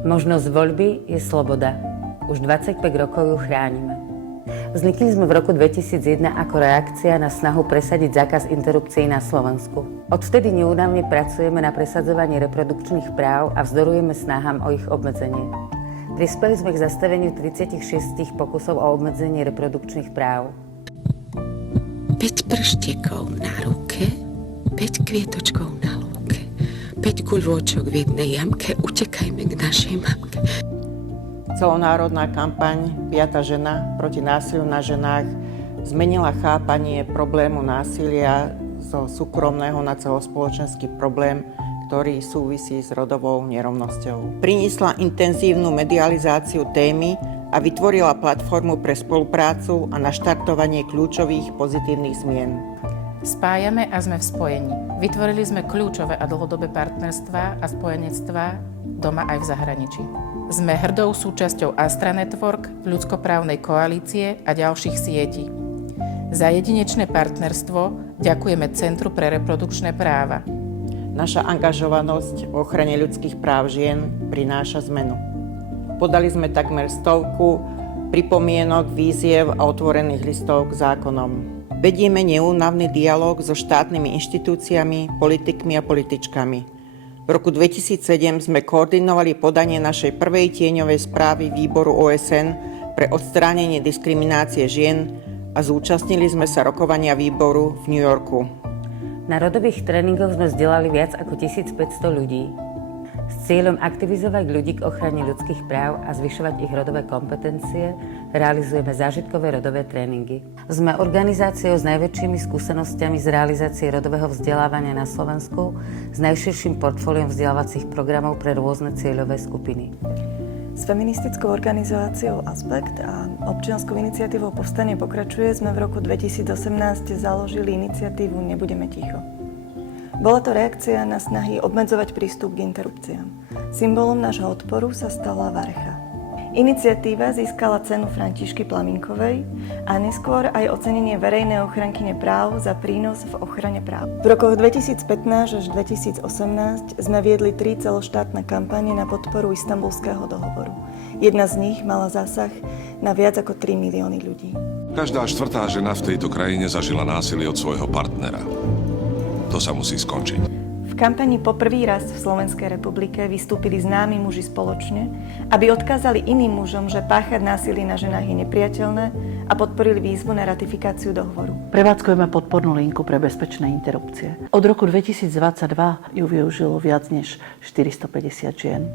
Možnosť voľby je sloboda. Už 25 rokov ju chránime. Vznikli sme v roku 2001 ako reakcia na snahu presadiť zákaz interrupcií na Slovensku. Odvtedy neúnavne pracujeme na presadzovaní reprodukčných práv a vzdorujeme snahám o ich obmedzenie. Prispeli sme k zastaveniu 36 pokusov o obmedzenie reprodukčných práv. 5 prštiekov na ruke, 5 kvietočkov na lúke, 5 guľôčok v jednej jamke, utekajme k našej mamke. Celonárodná kampaň 5. žena proti násiliu na ženách zmenila chápanie problému násilia zo súkromného na celospoločenský problém, ktorý súvisí s rodovou nerovnosťou. Priniesla intenzívnu medializáciu témy a vytvorila platformu pre spoluprácu a naštartovanie kľúčových pozitívnych zmien. Spájame a sme v spojení. Vytvorili sme kľúčové a dlhodobé partnerstvá a spojenectvá doma aj v zahraničí. Sme hrdou súčasťou Astra Network, ľudskoprávnej koalície a ďalších sietí. Za jedinečné partnerstvo ďakujeme Centru pre reprodukčné práva. Naša angažovanosť v ochrane ľudských práv žien prináša zmenu. Podali sme takmer 100 pripomienok, víziev a otvorených listov k zákonom. Vedieme neúnavný dialog so štátnymi inštitúciami, politikmi a političkami. V roku 2007 sme koordinovali podanie našej prvej tieňovej správy Výboru OSN pre odstránenie diskriminácie žien a zúčastnili sme sa rokovania výboru v New Yorku. Na rodových tréningoch sme vzdelali viac ako 1500 ľudí. S cieľom aktivizovať ľudí k ochrane ľudských práv a zvyšovať ich rodové kompetencie realizujeme zážitkové rodové tréningy. Sme organizáciou s najväčšími skúsenostiami z realizácie rodového vzdelávania na Slovensku s najširším portfóliom vzdelávacích programov pre rôzne cieľové skupiny. S feministickou organizáciou Aspekt a občianskou iniciatívou Povstanie pokračuje sme v roku 2018 založili iniciatívu Nebudeme ticho. Bola to reakcia na snahy obmedzovať prístup k interrupciám. Symbolom nášho odporu sa stala varcha. Iniciatíva získala cenu Františky Plaminkovej a neskôr aj ocenenie verejnej ochrankyne práv za prínos v ochrane práv. V rokoch 2015 až 2018 sme viedli 3 celoštátne kampane na podporu Istanbulského dohovoru. Jedna z nich mala zásah na viac ako 3 milióny ľudí. Každá štvrtá žena v tejto krajine zažila násilie od svojho partnera. To sa musí skončiť. V kampani Po prvý raz v Slovenskej republike vystúpili známi muži spoločne, aby odkázali iným mužom, že páchať násilie na ženách je nepriateľné a podporili výzvu na ratifikáciu dohovoru. Prevádzkujeme podpornú linku pre bezpečné interrupcie. Od roku 2022 ju využilo viac než 450 žien.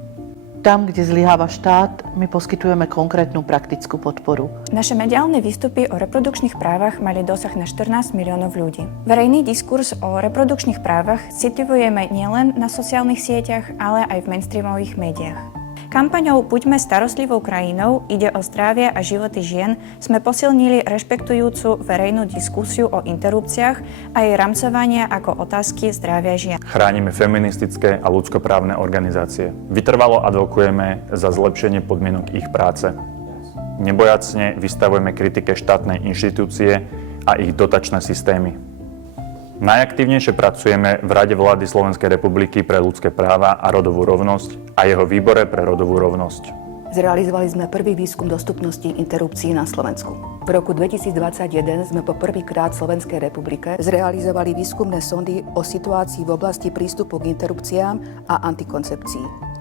Tam, kde zlyháva štát, my poskytujeme konkrétnu praktickú podporu. Naše mediálne výstupy o reprodukčných právach mali dosah na 14 miliónov ľudí. Verejný diskurs o reprodukčných právach citlivujeme nielen na sociálnych sieťach, ale aj v mainstreamových médiách. Kampaňou Buďme starostlivou krajinou, ide o zdravie a životy žien, sme posilnili rešpektujúcu verejnú diskusiu o interrupciách a jej rámcovanie ako otázky zdravia žien. Chránime feministické a ľudskoprávne organizácie. Vytrvalo advokujeme za zlepšenie podmienok ich práce. Nebojacne vystavujeme kritike štátnej inštitúcie a ich dotačné systémy. Najaktívnejšie pracujeme v Rade vlády Slovenskej republiky pre ľudské práva a rodovú rovnosť a jeho výbore pre rodovú rovnosť. Zrealizovali sme prvý výskum dostupnosti interrupcií na Slovensku. V roku 2021 sme po prvýkrát v Slovenskej republike zrealizovali výskumné sondy o situácii v oblasti prístupu k interrupciám a antikoncepcii.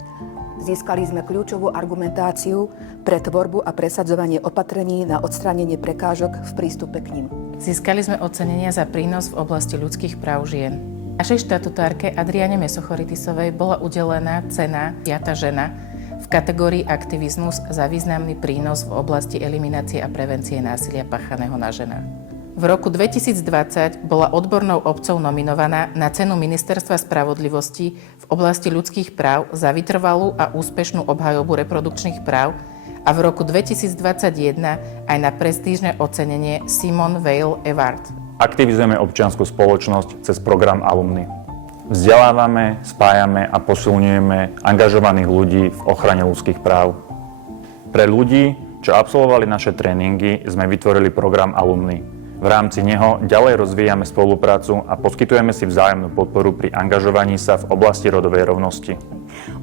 Získali sme kľúčovú argumentáciu pre tvorbu a presadzovanie opatrení na odstránenie prekážok v prístupe k nim. Získali sme ocenenia za prínos v oblasti ľudských práv žien. Našej štatutárke Adriane Mesochoritisovej bola udelená cena 5. žena v kategórii aktivizmus za významný prínos v oblasti eliminácie a prevencie násilia páchaného na ženách. V roku 2020 bola odbornou obcou nominovaná na cenu Ministerstva spravodlivosti v oblasti ľudských práv za vytrvalú a úspešnú obhajobu reprodukčných práv a v roku 2021 aj na prestížne ocenenie Simone Weil Award. Aktivizujeme občiansku spoločnosť cez program Alumni. Vzdelávame, spájame a posilňujeme angažovaných ľudí v ochrane ľudských práv. Pre ľudí, čo absolvovali naše tréningy, sme vytvorili program Alumni. V V rámci neho ďalej rozvíjame spoluprácu a poskytujeme si vzájomnú podporu pri angažovaní sa v oblasti rodovej rovnosti.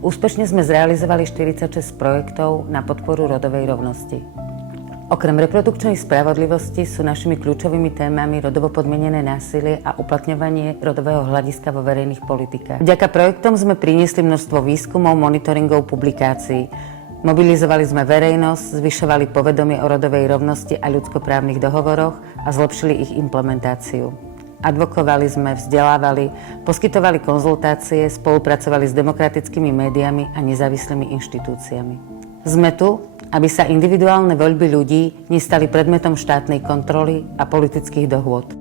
Úspešne sme zrealizovali 46 projektov na podporu rodovej rovnosti. Okrem reprodukčnej spravodlivosti sú našimi kľúčovými témami rodovo podmienené násilie a uplatňovanie rodového hľadiska vo verejných politikách. Vďaka projektom sme priniesli množstvo výskumov, monitoringov, publikácií. Mobilizovali sme verejnosť, zvyšovali povedomie o rodovej rovnosti a ľudskoprávnych dohovoroch a zlepšili ich implementáciu. Advokovali sme, vzdelávali, poskytovali konzultácie, spolupracovali s demokratickými médiami a nezávislými inštitúciami. Sme tu, aby sa individuálne voľby ľudí nestali predmetom štátnej kontroly a politických dohôd.